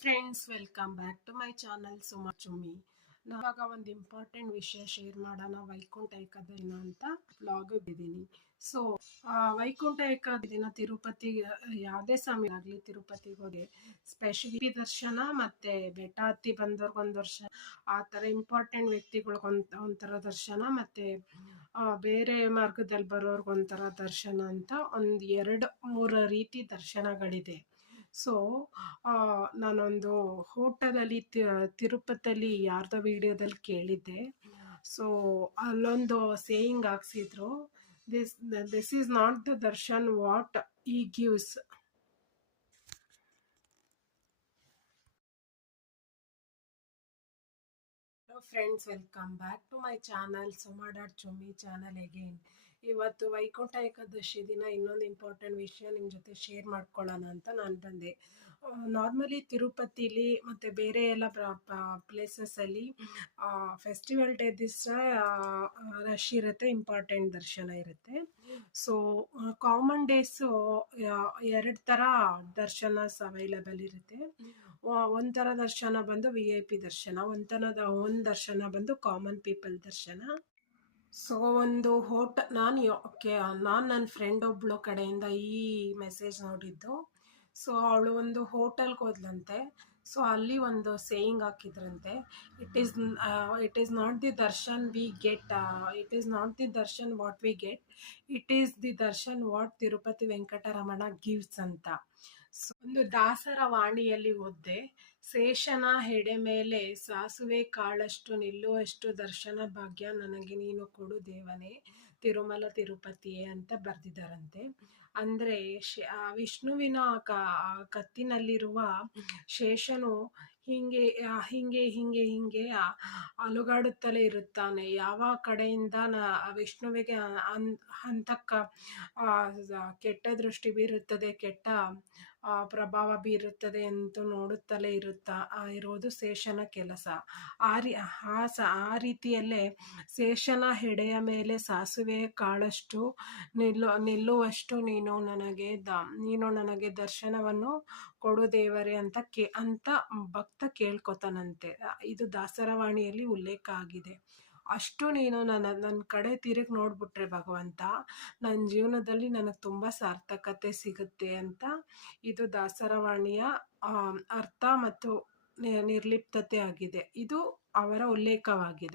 Friends, welcome back to my channel Suma Chummi. ನಾವಾಗ ಒಂದು important ವಿಷಯ ಶೇರ್ ಮಾಡೋಣ. ವೈಕುಂಠ ಏಕಾದಶಿ ದಿನ ಅಂತ ಬ್ಲಾಗ್ ಇದ್ದೀನಿ. ಸೊ ವೈಕುಂಠ ಏಕಾದಶಿ ದಿನ ತಿರುಪತಿ, ಯಾವುದೇ ಸಮಯ ಆಗಲಿ ತಿರುಪತಿಗೆ ಹೋಗಿ ಸ್ಪೆಷಲಿ ದರ್ಶನ ಮತ್ತೆ ಬೆಟ್ಟ ಹತ್ತಿ ಬಂದವ್ರಿಗೊಂದು ದರ್ಶನ, ಆ ಥರ ಇಂಪಾರ್ಟೆಂಟ್ ವ್ಯಕ್ತಿಗಳ್ಗೆ ಒಂಥರ ದರ್ಶನ, ಮತ್ತೆ ಬೇರೆ ಮಾರ್ಗದಲ್ಲಿ ಬರೋರ್ಗೊಂಥರ ದರ್ಶನ ಅಂತ ಒಂದು 2-3 ರೀತಿ ದರ್ಶನಗಳಿದೆ. ಸೊ ನಾನೊಂದು ಹೋಟೆಲಲ್ಲಿ ತಿರುಪತಿಯಲ್ಲಿ ಯಾರ್ದೋ ವಿಡಿಯೋದಲ್ಲಿ ಕೇಳಿದ್ದೆ. ಸೊ ಅಲ್ಲೊಂದು ಸೇಯಿಂಗ್ ಹಾಕ್ಸಿದ್ರು, this is not the Darshan what he gives. Hello friends, welcome back to my channel ಸುಮಾ.ಚುಮ್ಮಿ ಚಾನಲ್ ಅಗೇನ್. ಇವತ್ತು ವೈಕುಂಠ ಏಕಾದಶಿ ದಿನ ಇನ್ನೊಂದು ಇಂಪಾರ್ಟೆಂಟ್ ವಿಷಯ ನಿಮ್ಮ ಜೊತೆ ಶೇರ್ ಮಾಡ್ಕೊಳ್ಳೋಣ ಅಂತ ನಾನು ಬಂದೆ. ನಾರ್ಮಲಿ ತಿರುಪತಿಲಿ ಮತ್ತು ಬೇರೆ ಎಲ್ಲ ಪ್ಲೇಸಸ್ಸಲ್ಲಿ ಫೆಸ್ಟಿವಲ್ ಡೇ ದಿವಸ ರಶ್ ಇರುತ್ತೆ, ಇಂಪಾರ್ಟೆಂಟ್ ದರ್ಶನ ಇರುತ್ತೆ. ಸೊ ಕಾಮನ್ ಡೇಸು 2 ಥರ ದರ್ಶನಸ್ ಅವೈಲಬಲ್ ಇರುತ್ತೆ. ಒಂಥರ ದರ್ಶನ ಬಂದು VIP ದರ್ಶನ, ಒಂದು ದರ್ಶನ ಬಂದು ಕಾಮನ್ ಪೀಪಲ್ ದರ್ಶನ. ಸೊ ಒಂದು ನಾನು ನನ್ನ ಫ್ರೆಂಡ್ ಒಬ್ಳು ಕಡೆಯಿಂದ ಈ ಮೆಸೇಜ್ ನೋಡಿದ್ದು. ಸೊ ಅವಳು ಒಂದು ಹೋಟೆಲ್ಗೆ ಹೋದ್ಲಂತೆ. ಸೊ ಅಲ್ಲಿ ಒಂದು ಸೇಯಿಂಗ್ ಹಾಕಿದ್ರಂತೆ, it is not the darshan we get, it is not the darshan what we get, it is the darshan what Tirupati Venkataramana gives ಅಂತ. ಸೊ ಒಂದು ದಾಸರ ವಾಣಿಯಲ್ಲಿ ಓದ್ದೆ, ಶೇಷನ ಹೆಡೆ ಮೇಲೆ ಸಾಸುವೆ ಕಾಳಷ್ಟು ನಿಲ್ಲುವಷ್ಟು ದರ್ಶನ ಭಾಗ್ಯ ನನಗೆ ನೀನು ಕೊಡು ದೇವನೇ ತಿರುಮಲ ತಿರುಪತಿಯೇ ಅಂತ ಬರೆದಿದ್ದಾರಂತೆ. ಅಂದರೆ ವಿಷ್ಣುವಿನ ಕತ್ತಿನಲ್ಲಿರುವ ಶೇಷನು ಹಿಂಗೆ ಹಿಂಗೆ ಹಿಂಗೆ ಹಿಂಗೆ ಅಲುಗಾಡುತ್ತಲೇ ಇರುತ್ತಾನೆ. ಯಾವ ಕಡೆಯಿಂದ ವಿಷ್ಣುವಿಗೆ ಹಂತಕ್ಕ ಕೆಟ್ಟ ದೃಷ್ಟಿ ಬೀರುತ್ತದೆ, ಕೆಟ್ಟ ಪ್ರಭಾವ ಬೀರುತ್ತದೆ ಅಂತ ನೋಡುತ್ತಲೇ ಇರೋದು ಶೇಷನ ಕೆಲಸ. ಆ ರೀತಿಯಲ್ಲೇ ಶೇಷನ ಹೆಡೆಯ ಮೇಲೆ ಸಾಸುವೆ ಕಾಳಷ್ಟು ನಿಲ್ಲುವಷ್ಟು ನೀನು ನನಗೆ ದರ್ಶನವನ್ನು ಕೊಡು ದೇವರೇ ಅಂತ ಭಕ್ತ ಕೇಳ್ಕೊತಾನಂತೆ. ಇದು ದಾಸರವಾಣಿಯಲ್ಲಿ ಉಲ್ಲೇಖ ಆಗಿದೆ. ಅಷ್ಟು ನೀನು ನನ್ನ ಕಡೆ ತಿರುಗಿ ನೋಡ್ಬಿಟ್ರೆ ಭಗವಂತ, ನನ್ನ ಜೀವನದಲ್ಲಿ ನನಗೆ ತುಂಬ ಸಾರ್ಥಕತೆ ಸಿಗುತ್ತೆ ಅಂತ ಇದು ದಾಸರವಾಣಿಯ ಅರ್ಥ ಮತ್ತು ನಿರ್ಲಿಪ್ತತೆ ಆಗಿದೆ. ಇದು ಅವರ ಉಲ್ಲೇಖವಾಗಿದೆ.